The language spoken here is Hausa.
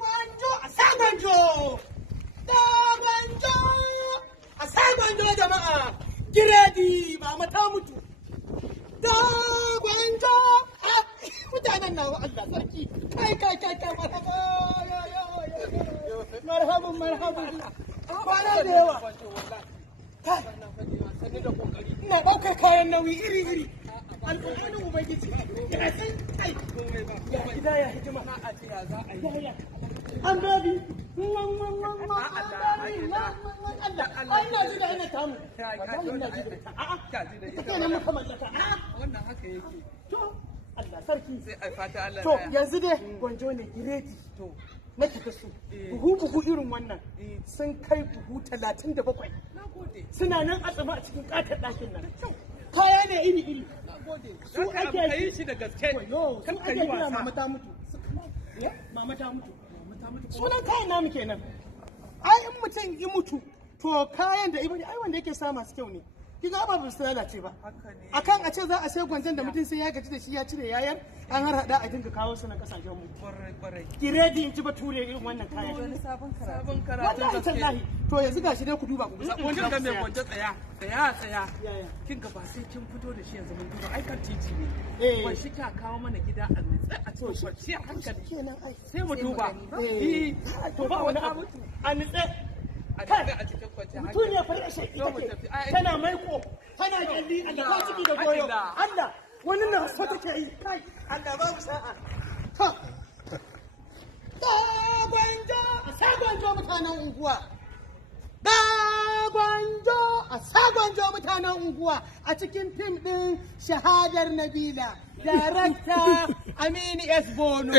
Gwanjo a sa gwanjo jama'a giredi mama ta mutu da gwanjo mutanen nawa Allah sarki kai marhaban kwana da yawa kai ina ɗaukar kayan nauyi iri al'ummanin ubangiji ya san kai ya gida ya hijima an babi Allah ji da ina tamu wannan haka yake to Allah sarki sai ai fata Allah to yanzu dai gwanjo ne giredi to na tafi su buhu irin wannan sun kai buhu 37 suna nan a tsaba a cikin katar ɗakin nan kaya ne iri su ake yi shi da gaske kan ka yi wasa mama ta mutu sunan kayan namu kenan ai in mutum yi mutu to kayan da ibadi ai wanda yake sa masu kyau ne kiga ba su lalace ba akan a ce za a sai gwanjan da mutum sai ya gaji da shi ya cire yayar an har hada a dinga kawo su na kasashen mu giredi in ci bature irin wannan kayan wani sabon karatu wallahi tallahi to yanzu gashi dai ku duba ku ga wanda ga mai gwanja tsaya kin ga ba sai kin fito da shi yanzu mun duba ai kan titi ne ban shi ka kawo mana gida a nitsa a cikin kwanciyar hankali kenan ai sai mu duba to ba wani abu a nitsa a cikin kwanciyar hankali mutum ya fara shi take tana maiko tana jalli Allah ba ciki da goyo Allah wani na so take yi kai Allah babu sa'a to gwanjo mutanen unguwa gwanjo mutanen unguwa a cikin fim din shahadar Nabila darakta Aminu S. Bono